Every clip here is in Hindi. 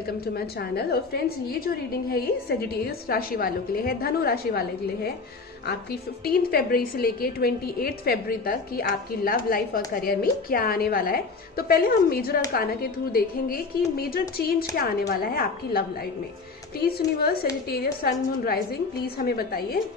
Welcome to my channel. और फ्रेंड्स, ये जो रीडिंग है ये सेजिटेरियस राशि वालों के लिए है, धनु राशि वाले के लिए है। आपकी 15 फरवरी से लेके 28 फरवरी तक की आपकी लव लाइफ और करियर में क्या आने वाला है। तो पहले हम मेजर अरकाना के थ्रू देखेंगे कि मेजर चेंज क्या आने वाला है आपकी लव लाइफ में। Please universe, Sagittarius sun moon rising, please हमें बताइए।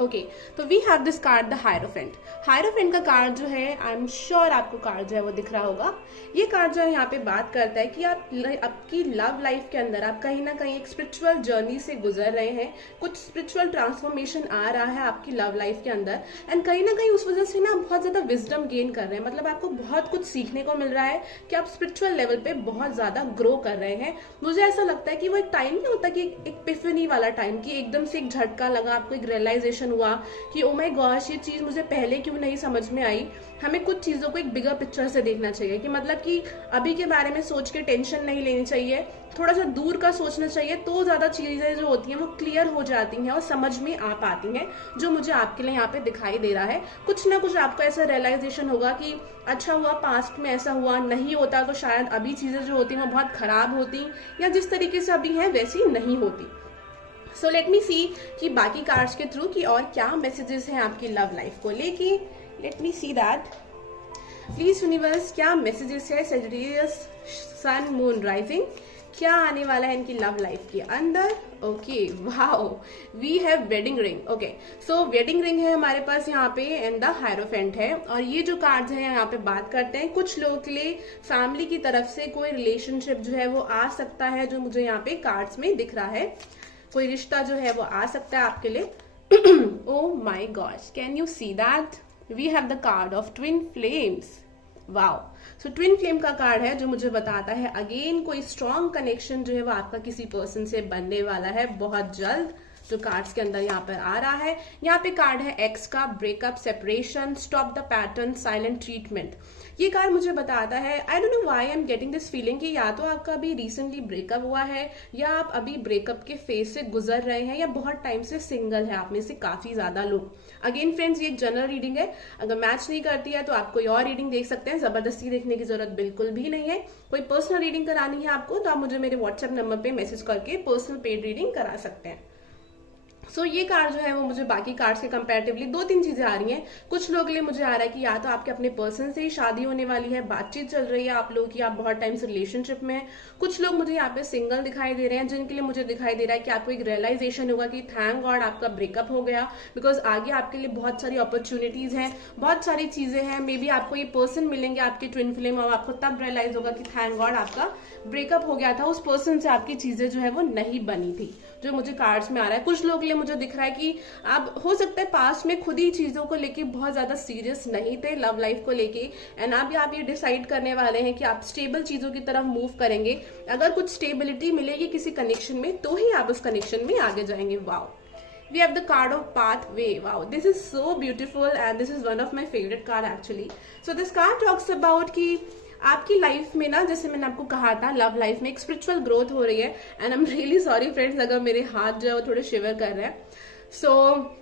Okay, so we have this card the hierophant. Hierophant का कार्ड जो है, आई एम श्योर आपको कार्ड जो है वो दिख रहा होगा। ये कार्ड जो है यहाँ पे बात करता है कि आप आपकी लव लाइफ के अंदर आप कहीं ना कहीं एक स्पिरिचुअल जर्नी से गुजर रहे हैं, कुछ स्पिरिचुअल ट्रांसफॉर्मेशन आ रहा है आपकी लव लाइफ के अंदर, एंड कहीं ना कहीं उस वजह से ना बहुत ज्यादा विजडम गेन कर रहे हैं। मतलब आपको बहुत कुछ सीखने को मिल रहा है कि आप स्पिरिचुअल लेवल पे बहुत ज्यादा ग्रो कर रहे हैं। मुझे ऐसा लगता है कि वो एक टाइम नहीं होता कि एक एपिफनी वाला टाइम, कि एकदम से एक झटका लगा, आपको एक रियलाइजेशन हुआ कि ओ माय गॉश, ये चीज मुझे पहले क्यों नहीं समझ में आई। हमें कुछ चीजों को एक बिगर पिक्चर से देखना चाहिए, कि मतलब कि अभी के बारे में सोच के टेंशन नहीं लेनी चाहिए, थोड़ा सा दूर का सोचना चाहिए, तो ज्यादा चीजें जो होती हैं वो क्लियर हो जाती हैं और समझ में आ पाती हैं, जो मुझे आपके लिए यहाँ पे दिखाई दे रहा है। कुछ ना कुछ आपको ऐसा रियलाइजेशन होगा कि अच्छा हुआ पास्ट में ऐसा हुआ, नहीं होता तो शायद अभी चीजें जो होती हैं वो बहुत खराब होती, या जिस तरीके से अभी है वैसी नहीं होती। सो लेट मी सी कि बाकी कार्ड्स के थ्रू की और क्या मैसेजेस हैं आपकी लव लाइफ को लेके। Let me see that. Please universe, क्या मैसेजेस है सेजिटेरियस सन मून राइजिंग, क्या आने वाला है इनकी लव लाइफ के अंदर। Okay, wow, we have wedding ring. Okay, so wedding ring है हमारे पास यहाँ पे, एंड द हायरोफेंट है। और ये जो कार्ड्स हैं यहाँ पे बात करते हैं कुछ लोगों के लिए फैमिली की तरफ से कोई रिलेशनशिप जो है वो आ सकता है, जो मुझे यहाँ पे कार्ड्स में दिख रहा है। कोई रिश्ता जो है वो आ सकता है आपके लिए। Oh my gosh, can you see that? We have the card of twin flames. Wow, so twin flame का कार्ड है जो मुझे बताता है अगेन कोई स्ट्रॉन्ग कनेक्शन जो है वो आपका किसी पर्सन से बनने वाला है बहुत जल्द, जो कार्ड्स के अंदर यहाँ पर आ रहा है। यहाँ पे कार्ड है एक्स का, breakup, separation, stop the pattern, silent treatment. ये कार्ड मुझे बताता है, I don't know why I am getting this feeling, कि या तो आपका अभी रिसेंटली ब्रेकअप हुआ है, या आप अभी ब्रेकअप के फेज से गुजर रहे हैं, या बहुत टाइम से सिंगल है आप में से काफी ज्यादा लोग। अगेन फ्रेंड्स, ये एक जनरल रीडिंग है, अगर मैच नहीं करती है तो आप कोई और रीडिंग देख सकते हैं, जबरदस्ती देखने की जरूरत बिल्कुल भी नहीं है। कोई पर्सनल रीडिंग करानी है आपको तो आप मुझे मेरे व्हाट्सएप नंबर पे मैसेज करके पर्सनल पेड रीडिंग करा सकते हैं। सो ये कार्ड जो है वो मुझे बाकी कार्ड्स के कंपैरेटिवली दो तीन चीजें आ रही हैं। कुछ लोगों के लिए मुझे आ रहा है कि या तो आपके अपने पर्सन से ही शादी होने वाली है, बातचीत चल रही है आप लोगों की, आप बहुत टाइम से रिलेशनशिप में हैं। कुछ लोग मुझे यहाँ पे सिंगल दिखाई दे रहे हैं, जिनके लिए मुझे दिखाई दे रहा है कि आपको एक रियलाइजेशन होगा कि थैंक गॉड आपका ब्रेकअप हो गया, बिकॉज आगे आपके लिए बहुत सारी अपॉर्चुनिटीज हैं, बहुत सारी चीजें हैं। मे बी आपको ये पर्सन मिलेंगे आपके ट्विन फ्लेम, और आपको तब रियलाइज होगा कि थैंक गॉड आपका ब्रेकअप हो गया था, उस पर्सन से आपकी चीजें जो है वो नहीं बनी थी, जो मुझे कार्ड्स में आ रहा है। कुछ लोगों के लिए मुझे दिख रहा है कि आप हो सकता है पास्ट में खुद ही चीजों को लेके बहुत ज्यादा सीरियस नहीं थे लव लाइफ को लेके, एंड अब आप ये डिसाइड करने वाले हैं कि आप स्टेबल चीजों की तरफ मूव करेंगे। अगर कुछ स्टेबिलिटी मिलेगी किसी कनेक्शन में तो ही आप उस कनेक्शन में आगे जाएंगे। Wow, we have the card of pathway. Wow, this is so beautiful and this is one of my favorite card actually. So this card talks about कि आपकी लाइफ में ना, जैसे मैंने आपको कहा था, लव लाइफ में एक स्पिरिचुअल ग्रोथ हो रही है, and I am really sorry friends अगर मेरे हाथ जो है वो थोड़े शिवर कर रहे हैं। So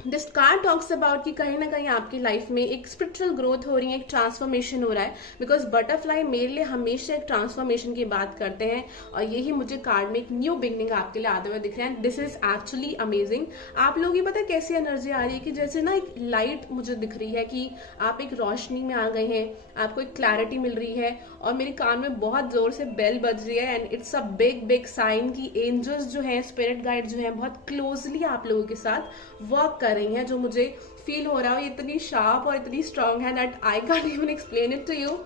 this card talks about कि कहीं ना कहीं आपकी लाइफ में एक स्पिरिचुअल ग्रोथ हो रही है, एक ट्रांसफॉर्मेशन हो रहा है, बिकॉज बटरफ्लाई मेरे लिए हमेशा एक ट्रांसफॉर्मेशन की बात करते हैं, और यही मुझे कार्ड में एक न्यू बिगनिंग आपके लिए आते हुए दिख रहे हैं। This is actually amazing. आप लोगों की पता है कैसी एनर्जी आ रही है, कि जैसे ना एक लाइट मुझे दिख रही है, कि आप एक रोशनी में आ गए हैं, आपको एक क्लैरिटी मिल रही है, और मेरे कान में बहुत जोर से बेल बज रही है, and it's a big big sign कि एंजल्स जो है, स्पिरिट गाइड जो है, बहुत क्लोजली आप लोगों के साथ वर्क कर रही हैं, जो मुझे फील हो रहा है। इतनी शार्प और इतनी स्ट्रांग है that I can't even explain it to you.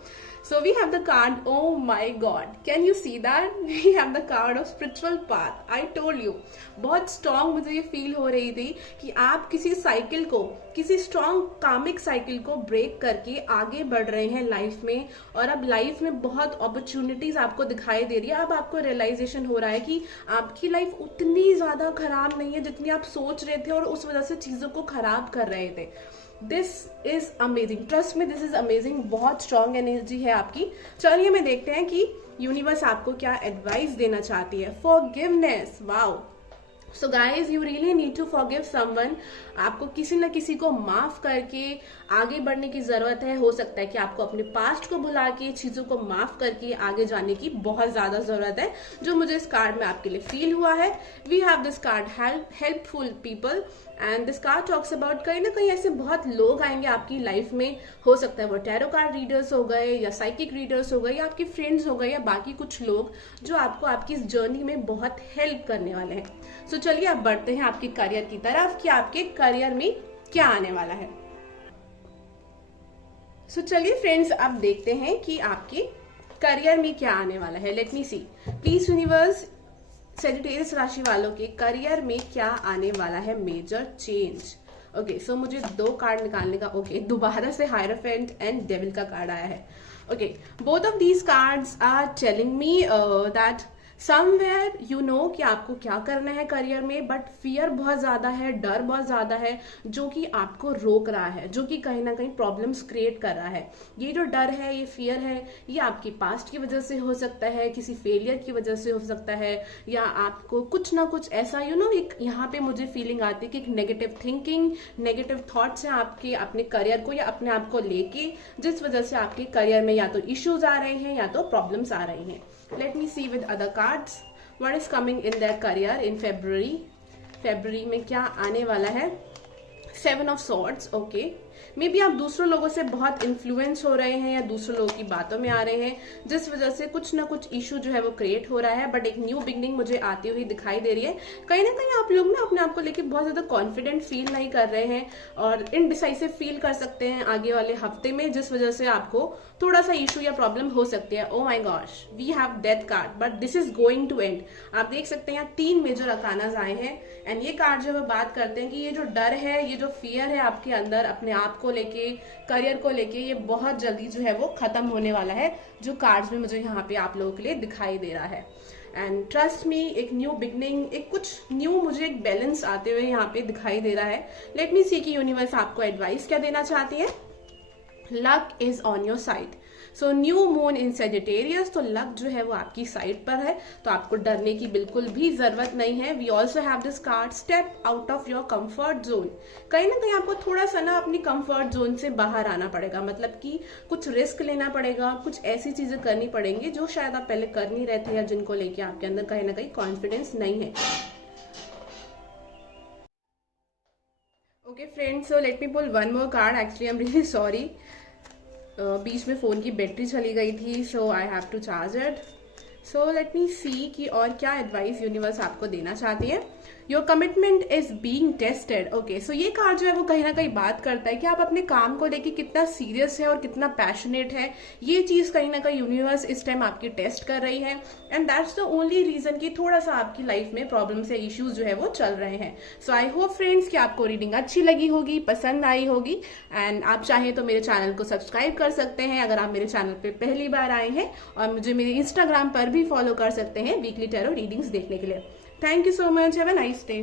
So we have the card, oh my god, can you see that? We have the card of spiritual path. I told you, बहुत strong मुझे ये फील हो रही थी कि आप किसी साइकिल को, किसी स्ट्रॉन्ग कामिक साइकिल को ब्रेक करके आगे बढ़ रहे हैं लाइफ में, और अब लाइफ में बहुत अपॉर्चुनिटीज आपको दिखाई दे रही है। अब आपको रियलाइजेशन हो रहा है कि आपकी लाइफ उतनी ज्यादा खराब नहीं है जितनी आप सोच रहे थे, और उस वजह से चीजों को खराब कर रहे थे। दिस इज अमेजिंग, ट्रस्ट में, दिस इज अमेजिंग। बहुत स्ट्रॉन्ग एनर्जी है आपकी। चलिए मैं देखते हैं कि यूनिवर्स आपको क्या एडवाइस देना चाहती है। Forgiveness, wow, so guys you really need to forgive someone. आपको किसी न किसी को माफ करके आगे बढ़ने की जरूरत है। हो सकता है कि आपको अपने पास्ट को भुला के चीजों को माफ करके आगे जाने की बहुत ज्यादा जरूरत है, जो मुझे इस कार्ड में आपके लिए फील हुआ है। We have this card helpful people and this card talks about कहीं ना कहीं ऐसे बहुत लोग आएंगे आपकी लाइफ में। हो सकता है वो टैरो कार्ड रीडर्स हो गए या साइकिक रीडर्स हो गए या आपके फ्रेंड्स हो गए या बाकी कुछ लोग जो आपको आपकी इस जर्नी में बहुत हेल्प करने वाले हैं। सो चलिए अब बढ़ते हैं आपके करियर की तरफ कि आपके करियर में क्या आने वाला है। सो चलिए फ्रेंड्स अब देखते हैं कि आपके करियर में क्या आने वाला है। Let me see please universe, Sagittarius राशि वालों के करियर में क्या आने वाला है मेजर चेंज। ओके सो मुझे 2 कार्ड निकालने का दोबारा से हायरोफेंट एंड डेविल का कार्ड आया है। Okay both of these cards are telling me that somewhere you know कि आपको क्या करना है करियर में, बट फियर बहुत ज्यादा है, डर बहुत ज्यादा है जो कि आपको रोक रहा है, जो कि कहीं ना कहीं प्रॉब्लम्स क्रिएट कर रहा है। ये जो डर है, ये फियर है, ये आपकी पास्ट की वजह से हो सकता है, किसी फेलियर की वजह से हो सकता है, या आपको कुछ ना कुछ ऐसा एक यहाँ पे मुझे फीलिंग आती है कि एक नेगेटिव थिंकिंग, नेगेटिव थॉट्स हैं आपके अपने करियर को या अपने आप को लेके, जिस वजह से आपके करियर में या तो इश्यूज आ रहे हैं या तो प्रॉब्लम्स आ रही हैं। Let me see with other cards what is coming in their career in February. February में क्या आने वाला है? 7 of Swords. Okay. May be आप दूसरों लोगों से बहुत इन्फ्लुएंस हो रहे हैं या दूसरों लोगों की बातों में आ रहे हैं, जिस वजह से कुछ ना कुछ इशू जो है वो क्रिएट हो रहा है। बट एक न्यू बिगनिंग मुझे आती हुई दिखाई दे रही है। कहीं ना कहीं आप लोग ना अपने आप को लेके बहुत ज्यादा कॉन्फिडेंट फील नहीं कर रहे हैं और इनडिसाइसिव फील कर सकते हैं आगे वाले हफ्ते में, जिस वजह से आपको थोड़ा सा इशू या प्रॉब्लम हो सकती है। Oh my gosh, we have death card but this is going to end. आप देख सकते हैं यहाँ 3 मेजर अकानाज आए हैं एंड ये कार्ड जो है बात करते हैं कि ये जो डर है, ये जो फियर है आपके अंदर अपने आप को लेके, करियर को लेके, ये बहुत जल्दी जो है वो खत्म होने वाला है, जो कार्ड्स में मुझे यहाँ पे आप लोगों के लिए दिखाई दे रहा है। एंड ट्रस्ट मी, एक न्यू बिगनिंग, एक कुछ न्यू मुझे एक बैलेंस आते हुए यहाँ पे दिखाई दे रहा है। लेट मी सी कि यूनिवर्स आपको एडवाइस क्या देना चाहती है। Luck is on your side. So new moon in Sagittarius, तो लक जो है वो आपकी साइड पर है, तो आपको डरने की बिल्कुल भी जरूरत नहीं है। We also have this card step out of your comfort zone. कहीं ना कहीं आपको थोड़ा सा ना अपनी कंफर्ट जोन से बाहर आना पड़ेगा, मतलब कि कुछ रिस्क लेना पड़ेगा, कुछ ऐसी चीजें करनी पड़ेंगी जो शायद आप पहले कर नहीं रहे थे या जिनको लेके आपके अंदर कहीं ना कहीं कॉन्फिडेंस नहीं है। Okay friends, so let me pull one more card. Actually I am really sorry, बीच में फोन की बैटरी चली गई थी, so I have to charge it. So let me see कि और क्या एडवाइस यूनिवर्स आपको देना चाहती है। Your commitment is being tested. Okay so ये कार्ड जो है वो कहीं ना कहीं बात करता है कि आप अपने काम को लेके कितना सीरियस है और कितना पैशनेट है। ये चीज कहीं ना कहीं यूनिवर्स इस टाइम आपकी टेस्ट कर रही है and that's the only reason कि थोड़ा सा आपकी लाइफ में प्रॉब्लम्स या इश्यूज जो है वो चल रहे हैं। सो आई होप फ्रेंड्स कि आपको रीडिंग अच्छी लगी होगी, पसंद आई होगी एंड आप चाहें तो मेरे चैनल को सब्सक्राइब कर सकते हैं अगर आप मेरे चैनल पे पहली बार आए हैं, और मुझे मेरे इंस्टाग्राम पर भी फॉलो कर सकते हैं वीकली टैरो रीडिंग्स देखने के लिए। Thank you so much, have a nice day.